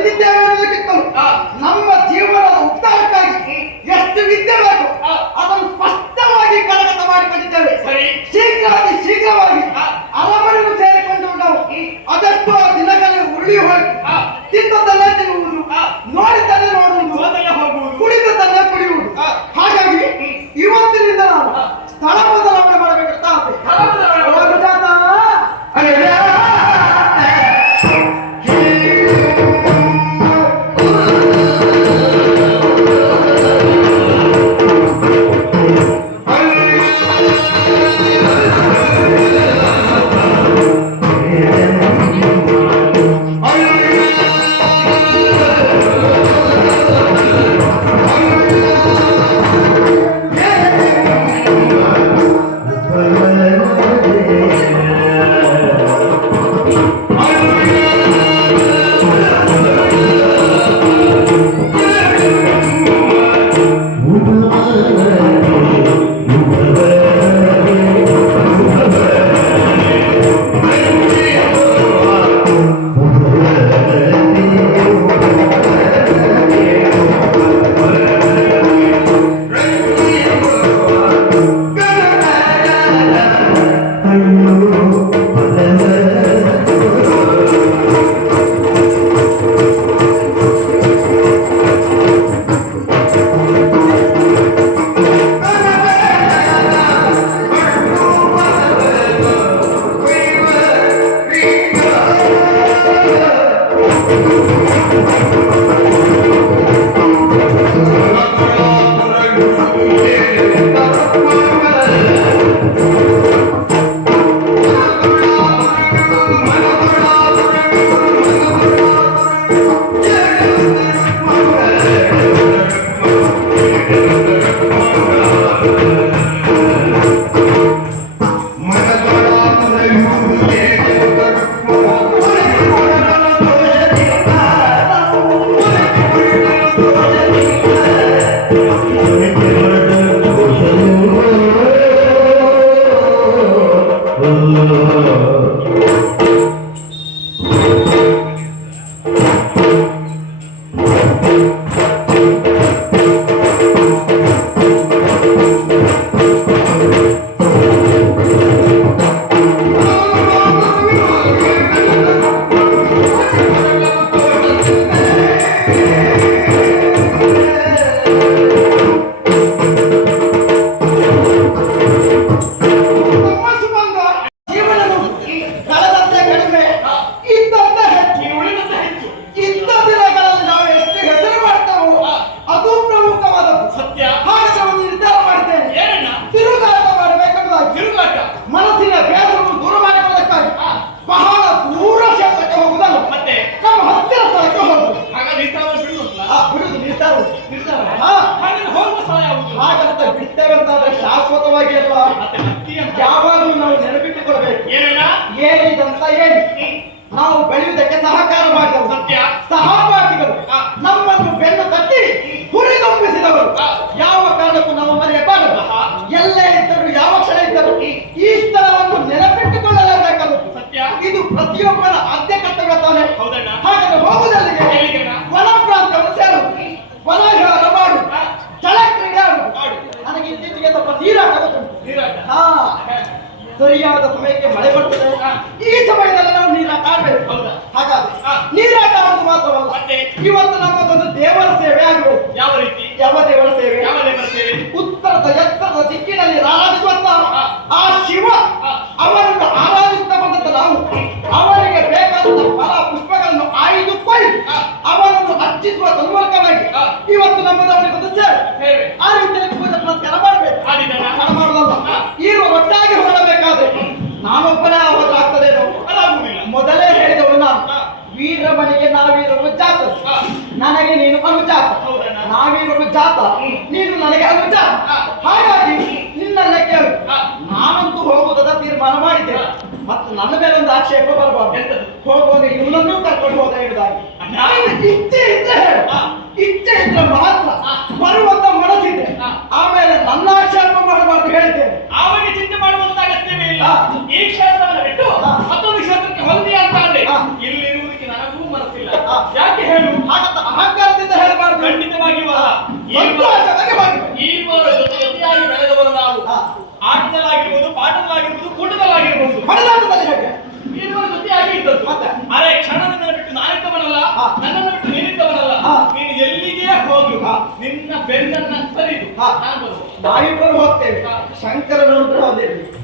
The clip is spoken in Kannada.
ಕಲಿತಿದ್ದೇವೆ ಅನ್ನೋದಕ್ಕಿಂತಲೂ ನಮ್ಮ ಜೀವನದ ಉದ್ಧಾರಕ್ಕಾಗಿ ಎಷ್ಟು ವಿದ್ಯೆ ಬೇಕು ಅದನ್ನು ಸ್ಪಷ್ಟವಾಗಿ ಕರಗತ ಮಾಡಿಕೊಂಡಿದ್ದೇವೆ. ಶೀಘ್ರವಾಗಿ ಅರಮನೆಯನ್ನು ಸೇರಿಕೊಂಡು ನಾವು ಅದೆಷ್ಟೋ ದಿನಗಳಲ್ಲಿ ಉರುಳಿ ಹೋಗಿ ತಿಂದದ್ದನ್ನೇ ತಿನ್ನುವುದು, ನೋಡಿದ್ದನ್ನೇ ನೋಡುವುದು, ಕುಡಿದದ್ದನ್ನೇ ಕುಡಿಯುವುದು. ಹಾಗಾಗಿ ಇವತ್ತಿನಿಂದ ನಾವು ಸ್ಥಳ ಬದಲಾವಣೆ ಮಾಡಬೇಕಂತ ಆಸೆ. ಶಾಶ್ವತವಾಗಿ ಅಲ್ಲ, ಯಾವಾಗಲೂ ನಾವು ನೆನಪಿಟ್ಟುಕೊಳ್ಬೇಕು. ಏನಿದಂತ ಏನು ನಾವು ಬೆಳೆಯುವುದಕ್ಕೆ ಸಹಕಾರ ಮಾಡಿದವರು, ಸಹಪಾಠಿಗಳು, ನಮ್ಮನ್ನು ಬೆನ್ನು ತಟ್ಟಿ ಹುರಿದುಂಬಿಸಿದವರು. ಯಾವ ಕಾರಣಕ್ಕೂ ನಾವು ಮರೆಯಬಾರದು. ಎಲ್ಲೇ ಇದ್ದರೂ ಯಾವ ಕ್ಷಣ ಇದ್ದರೂ ಈ ಸ್ಥಳವನ್ನು ನೆನಪಿಟ್ಟುಕೊಳ್ಳಲೇಬೇಕಾದದ್ದು ಇದು ಪ್ರತಿಯೊಬ್ಬರ ಆದ್ಯ ಕರ್ತವ್ಯ ತಾನೆ. ಹಾಗಾದ್ರೆ ಹೋಗುವುದಲ್ಲಿಗೆ ವನ ಪ್ರಾಂತವನ್ನು ಸೇರು, ವನವಿಹಾರ ಮಾಡು, ಜಲ ಕ್ರೀಡೆ ಆಡು. ನನಗೆ ಇತ್ತೀಚೆಗೆ ಸ್ವಲ್ಪ ನೀರಾಟ ಗೊತ್ತುಂಟು. ಸರಿಯಾದ ಸಮಯಕ್ಕೆ ಮಳೆ ಬರ್ತದೆ. ಈ ಸಮಯದಲ್ಲಿ ನಾವು ನೀರಾಟ ಆಡ್ಬೇಕು. ಹಾಗಾದ್ರೆ ನೀರಾಟ ಆಡುವುದು ಮಾತ್ರವಲ್ಲ, ಇವತ್ತು ನಮ್ಮದೊಂದು ದೇವರ ಸೇವೆ ಆಗಬೇಕು. ಯಾವ ರೀತಿ? ಯಾವ ದೇವರ ಸೇವೆ? ಉತ್ತರದ ಎತ್ತರದ ದಿಕ್ಕಿನಲ್ಲಿ ಆರಾಧಿಸುವಂತ ಆ ಶಿವ ಅವರನ್ನು ಆರಾಧಿಸುತ್ತಾ ಬಂದಂತ ನಾವು ಅವರಿಗೆ ಬೇಕಾದ ಫಲ ಪುಷ್ಪಗಳನ್ನು ಆಯ್ದುಕೊಂಡು ಅವರನ್ನು ಅರ್ಚಿಸುವ ತನ್ಮೂಲಕವಾಗಿ ಇವತ್ತು ನಮ್ಮದವರಿಗೆ ಒಂದು ಸೇವೆ. ಆ ರೀತಿಯಲ್ಲಿ ಪೂಜೆ ಪುನಸ್ಕಾರ ಮಾಡಬೇಕು. ಮಾಡುವುದಲ್ಲ, ಇರುವ ಒಟ್ಟಾಗಿ ಹೊರಡಬೇಕಾದ್ರೆ ನಾನೊಬ್ಬನೇ ಹೋದ್ರಾಗ್ತದೇನೋ ಮೊದಲೇ ಹೇಳಿದವನು ನಾನು. ವೀರಮಣಿಗೆ ನಾವೀರರು ಜಾತ, ನನಗೆ ನೀನು ಅನುಜಾತ. ನಾವೀರರು ಜಾತ, ನೀನು ನನಗೆ ಅನುಜಾತ. ಹಾಗಾಗಿ ನಿನ್ನಲ್ಲೇ ಕೇಳು. ನಾನಂತೂ ಹೋಗುವುದದ ತೀರ್ಮಾನ ಮಾಡಿದ್ದೇನೆ. ಮತ್ತು ನನ್ನ ಮೇಲೆ ಒಂದು ಆಕ್ಷೇಪ ಬರಬಾರ್ದು. ಹೋಗುವಾಗ ಇವನನ್ನೂ ಕರ್ಕೊಂಡು ಹೋದ ಹೇಳಿದಾಗಿ ಇಚ್ಛೆ ಇದ್ರೆ ಹೇಳು. ಇಚ್ಛೆ ಇದ್ರೆ ಮಾತ್ರ ಬರುವಂತ ಮನಸ್ಸಿದೆ. ಆಮೇಲೆ ನನ್ನ ಆಕ್ಷೇಪ ಮಾಡಬಾರ್ದು ಹೇಳಿದ್ದೇನೆ. ಆವಾಗ ಚಿಂತೆ ಮಾಡುವಂತ ಅಗತ್ಯವೇ ಇಲ್ಲ. ಈ ಕ್ಷೇತ್ರವನ್ನು ಬಿಟ್ಟು ಮತ್ತೊಂದು ಕ್ಷೇತ್ರಕ್ಕೆ ಹೊಂದಿ ಅಂತ ಅಲ್ಲಿ ಇಲ್ಲಿರುವುದಕ್ಕೆ ನನಗೂ ಮನಸ್ಸಿಲ್ಲ. ಯಾಕೆ ಹೇಳು? ಅಹಂಕಾರದಿಂದ ಹೇಳಬಾರದು. ಖಂಡಿತವಾಗಿಯೂ ಅಲ್ಲ. ಸಂತೋಷವಾಗಿ ಹೋಗಿ. ಇಬ್ಬರು ಜೊತೆಯಾಗಿ ಬೆಳೆದವರು ನಾವು. ಹಾ. ಆಟದಲ್ಲಾಗಿರ್ಬೋದು, ಪಾಠದಲ್ಲಾಗಿರ್ಬೋದು, ಕೂಟದಲ್ಲಾಗಿರ್ಬೋದು. ಮನದಾಟದಲ್ಲಿ ಹೇಗೆ? ಇಬ್ಬರು ಜೊತೆಯಾಗಿ ಇದ್ದದ್ದು. ಮತ್ತೆ? ಅರೆ ಕ್ಷಣದಿಂದ ಬಿಟ್ಟು ನಾನಿದ್ದವನಲ್ಲ, ಹಾ. ನನ್ನನ್ನು ಬಿಟ್ಟು ನೀನಿದ್ದವನಲ್ಲ. ಹಾ. ನೀನು ಎಲ್ಲಿಗೆ ಹೋಗು, ಹಾ. ನಿನ್ನ ಬೆನ್ನನ್ನ ಸರಿದು ಹಾ. ನಾನು ಬರುವುದು. ನಾವಿಬ್ಬರು ಹೋಗ್ತೇವೆ. ಹಾ. ಶಂಕರನು ಹೊಂದಿರಲಿ.